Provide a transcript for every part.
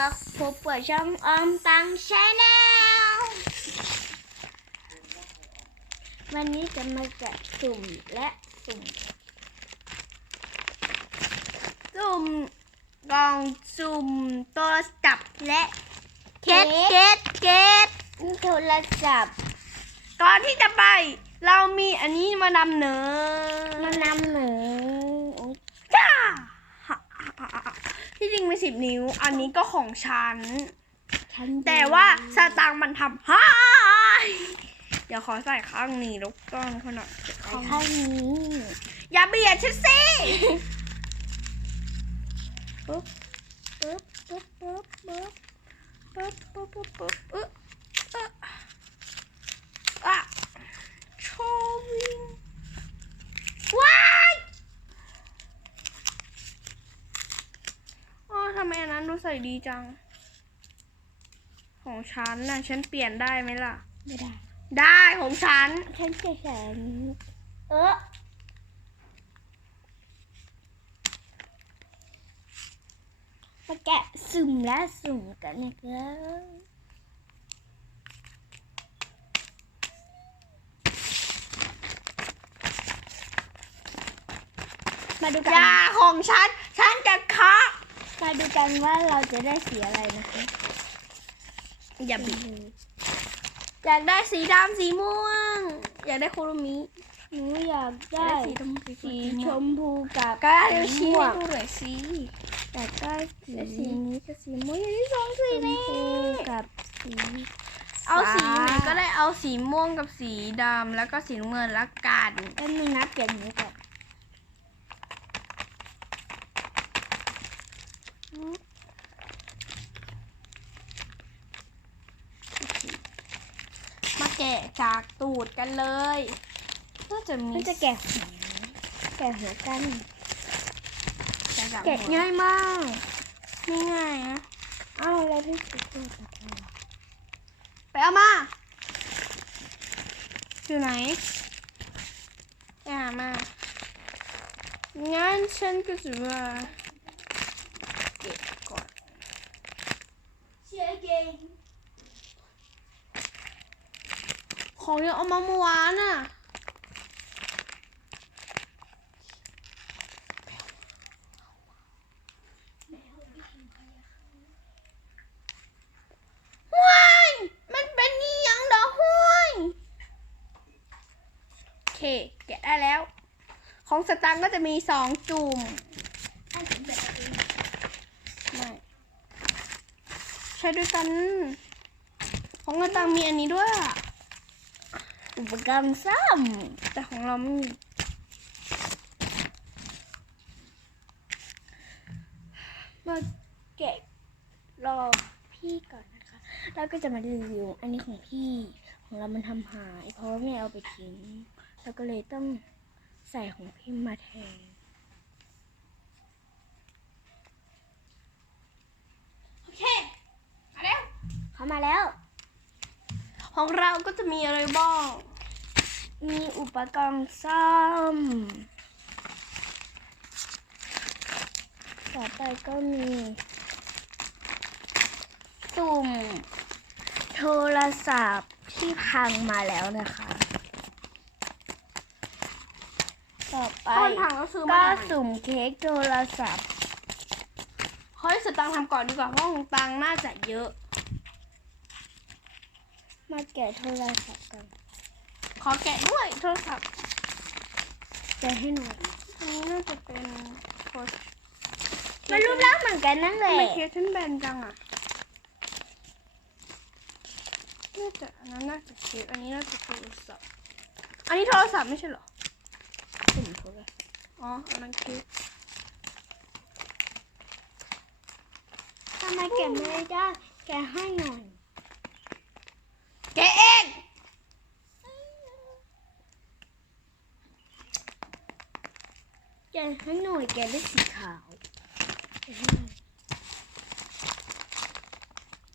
มาพบกับช่องออมตังชาแนลวันนี้จะมาแกะสุ่มและสุ่มสุ่มกล่องสุ่มโทรศัพท์และเกตเกตเกตโทรศัพท์ก่อนที่จะไป เรามีอันนี้มานำเหนอมานำเหนือ จ้า ที่จริงมีสิบนิ้ว อันนี้ก็ของฉันฉันแต่ว่าสตางค์มันทำห้ายเดี๋ยวขอใส่ข้างนี้แล้วก็ขนาดของข้างนี้ อย่าเบียดฉันสิปึ๊บปึ๊บปึ๊บปึ๊บปึ๊บปึ๊บปึ๊บปึ๊บปึ๊บเอ๊ะเอ๊ะอะโชวิงว้ายอ๋อทำไม อันนั้นดูใส่ดีจัง ของฉันน่ะฉันเปลี่ยนได้ไหมล่ะ ไม่ได้ ได้ของฉัน ฉันจะแขนเออมาแกะสุ่มและสุ่มกันนะครับมาดูอกัย่านของฉัน ฉันจะเคาะ มาดู กันว่าเราจะได้สีอะไรนะคะอย่าบีบอยากได้สีดำสีม่วง อยากได้โคโรมิหนูอยากอยากได้ได้สีดำสีชมพูกับก็ดูชี้ม่วให้งดูหน่อยสิอยากได้สีและสีชนี้กับสีม่วงอยากได้สองสีมนี่พูกับสีเอาสีฟ้าไหนก็ได้เอาสีม่วงกับสีดำแล้วก็สีน้ำเงินละกันแป๊บนึงนะเปลี่ยนนี้ก่อน มาแกะ จากตูดกันเลยก็จะมีมันจะแกะหัวแกะหัวกัน แกะแกะง่ายมากไม่ง่ายนะอ้าวแล้วที่สุดตัวตะแกรงไปเอามาอยู่ไหนไปหามางั้นฉันก็จะว่าเก็บก่อน เชียร์เก่ง ของยังเอามาเมื่อวานอะว้ยมันเป็นยังดอกห้ยเคแกะได้แล้ว ของสตังค์ก็จะมีสองจุ่มให้ผมแบบเองไม่ใช้ด้วยกัน ของสตังค์มีอันนี้ด้วย อุปกรณ์ซ้แต่ของเราไม่มีมาแกะรอพี่ก่อนนะคะ แล้วก็จะมารีวิวอันนี้ของพี่ของเรามันทำหาย เพราะว่าแม่เอาไปทิ้งแล้วก็เลยต้องใส่ของพี่มาแทนโอเค มาแล้ว เขามาแล้ว ของเราก็จะมีอะไรบ้าง มีอุปกรณ์ซ่อม ต่อไปก็มีตุ่มโทรศัพท์ที่พังมาแล้วนะคะ ต่อไปตอนถังก็ซื้อก็มาสุ่มเค้กโทรศัพท์ เฮ้ยสตังค์ทำก่อนดีกว่าเพราะของตังค์น่าจะเยอะ มาแกะโทรศัพท์กัน ขอแกะด้วยโทรศัพท์แกะให้หน่อยอันนี้น่าจะเป็นโค้ชมันรูปร่างเหมือนกันนั่นแหทำละไมเคสฉันแบนจังอะน่าจะอันนั้นน่าจะเคสอันนี้น่าจะโทรศัพท์อันนี้โทรศัพท์ไม่ใช่เหรอสุ่มโทรศัพท์อ๋ออันนั้นเคสทำไมแกะไม่ได้แกะให้หน่อย แกะเอง แกะให้หน่อยแกะได้สีขาวแกะให้หน่อย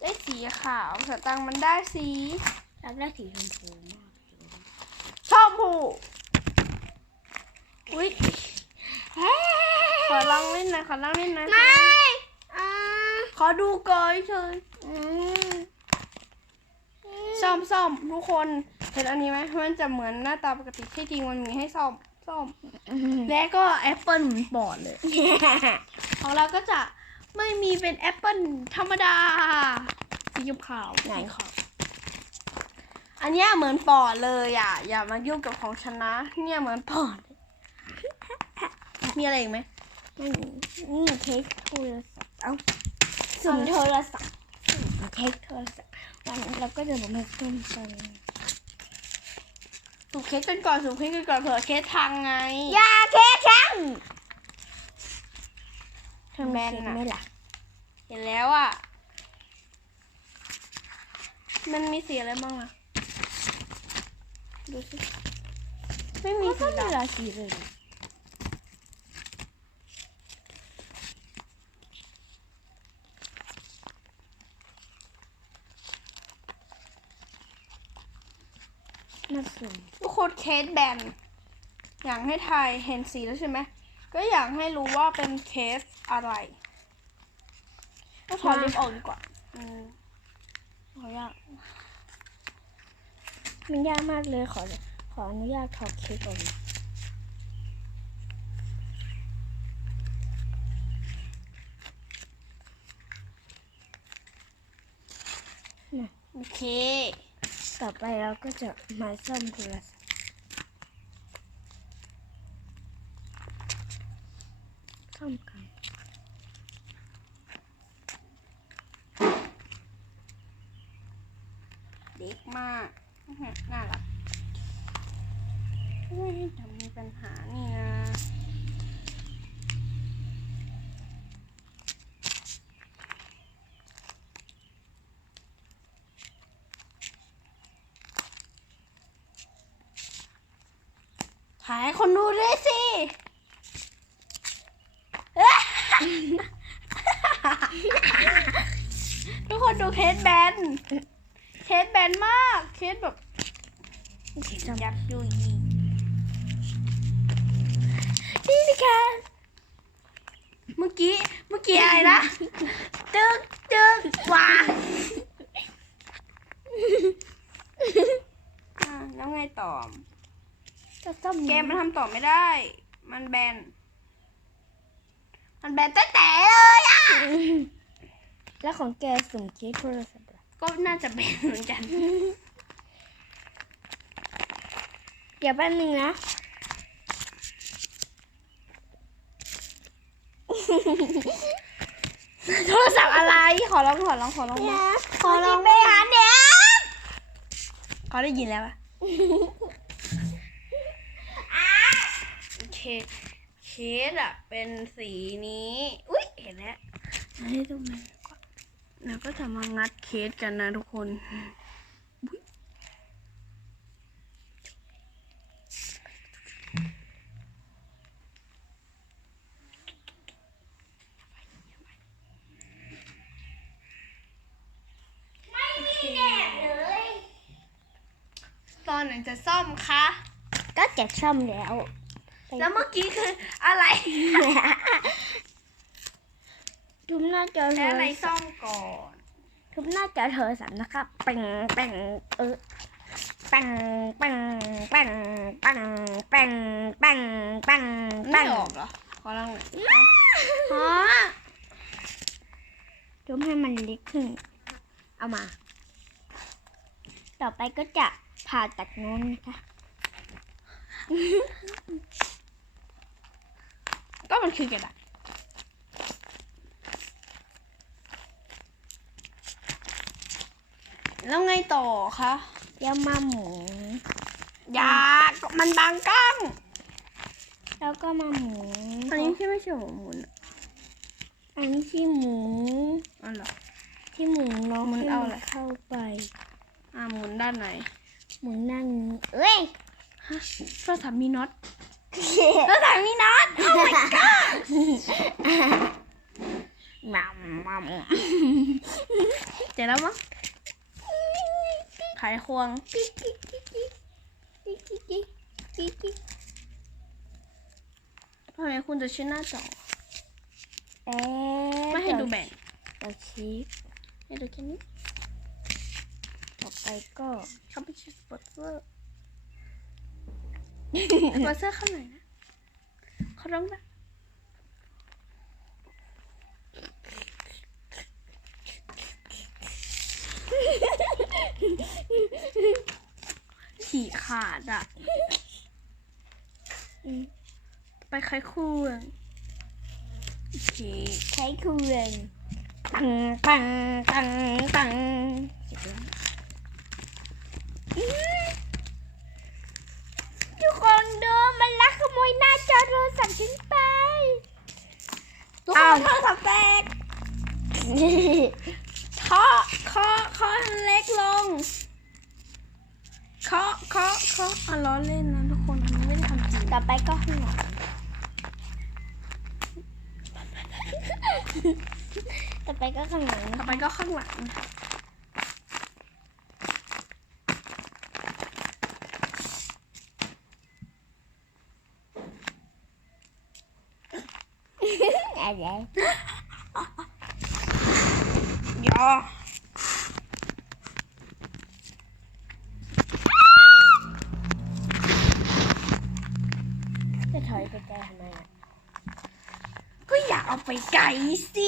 ได้สีขาวสตังค์มันได้สีอยากได้สีชมพูมากเลยชมพูอุ้ยเฮ้ขอลองเล่นหน่อยขอลองเล่นหน่อยไม่อ่าขอดูก่อนเฉยอืมซ่อมซ่อมทุกคน เห็นอันนี้ไหมมันจะเหมือนหน้าตาปกติที่จริงมันมีให้ซ่อม ซ่อมและก็แอปเปิลเหมือนปอดเลย ของเราก็จะไม่มีเป็นแอปเปิลธรรมดาสีขาวไหนสีขาวอันเนี้ยเหมือนปอดเลยอะ อย่ามายุ่งกับของฉันนะเนี่ยเหมือนปอด มีอะไรอีกไหมไม่มีนี่เค้กโทรศัพท์เอ้าสุ่มโทรศัพท์สุ่มเค้กโทรศัพท์วันนี้เราก็จะมาเพิ่มกัน สูบเค้กกันก่อนสูบเค้กกันก่อนเผื่อเค้กทางไงยาเค้กช่างทำแบแบนนน่ะไหม่ล่ะเห็นแล้วอะ มันมีสีอะไรบ้างล่ะ ดูสิ ไม่มีมีสีสีดำราสีเลยน่าสน ทุกคนเคสแบน อยากให้ทายเห็นสีแล้วใช่ไหม ก็อยากให้รู้ว่าเป็นเคสอะไรก็ถอดลิปออกดีกว่า อืมขอยากมันยากมากเลยขอ ขออนุญาตถอดเค้กก่อนโอเค ต่อไปเราก็จะมาซ่อมโทรศัพท์ ซ่อมกันเด็กมาก น่ารักเฮ้ยแต่มีปัญหาเนี่นะถ่ายคนดูด้วยสิ ทุกคนดูเคสแบน เคสแบนมาก เคสแบบซ่อมยับยุยนี่นะคะเมื่อกี้ เมื่อกี้อะไรนะตึกตึกวางอะแล้วไงต่อจะซ่อมเกมมันทำต่อไม่ได้ มันแบน มันแบนแต่แต่เลยอะ แล้วของแกสุ่มเค้กโทรศัพท์ล่ะก็น่าจะแบนเหมือนกันเดี๋ยวแป๊บนึงนะโทรศัพท์อะไร ขอร้องขอร้องขอร้องมาขอลองไปหาเด็กเขาได้ยินแล้วปะโอเคเคสอะเป็นสีนี้ อุ้ยเห็นแล้วให้ตรงนี้ก่อน แล้วก็จะมางัดเคสกันนะทุกคนอุ๊ยตอนไหนจะซ่อมคะ ก็จะซ่อมแล้ว แล้วเมื่อกี้คืออะไรทุ บหน้าจอโทใช้รอะไรศัพท์ซ่อมก่อน ทุบหน้าจอโทรศัพท์นะครับปังปังเออปังปังปังปังปังปังปังไม่ปังออกเหรอ ขอลองหน่อยฮะทุบให้มันเล็กขึ้น เอามา ต่อไปก็จะผ่าตัดโน้นนะคะ ก็มันคือกระดาษ แล้วไงต่อคะเดี๋ยวมาหมุนอยามันบางกล้องแล้วก็มาหมุนอันนี้ที่ไม่ใช่หัวหมุนอะอันนี้ที่หมุนอ๋อเหรอที่หมุนน้องหมุนเอาอะไรเข้าไป อ่าหมุนด้านไหน หมุนนั่นนี้เอ้ยฮะโทรศัพท์มีน็อตโทรศัพท์มีน็อตโอ้ my god มัมมัมเสร็จแล้วมั้ง ไขควงทำไมคุณจะชิ้นหน้าจอเอ๊ะไม่ให้ดูแบ่งเราชีสให้ดูแค่นี้ต่อไปก็เขาไปชื่อสปอนเซอร์สปอนเซอร์เข้าหน่อยนะเขาร้องนะ ขี่ขาดอะอืมไปใครคู่อะโอเคใช้เครื่องตังตังตังตังเสร็จแล้วอืมทุกคนดูมันลักขโมยหน้าจอโทรศัพท์ฉันไป ทุกอ้าควนโทรศัพท์แตก เคาะเคาะเคาะให้มันเล็กลงเคาะเคาะเคาะอะล้อเล่นนะทุกคนอันนี้ไม่ได้ทำจริงต่อไปก็ข้างหลังต่อไปก็ข้างหลังต่อไปก็ข้างหลังอะไรย อจะถอยไปไกลทำไมอะก็อยากเอาไปไกลสิ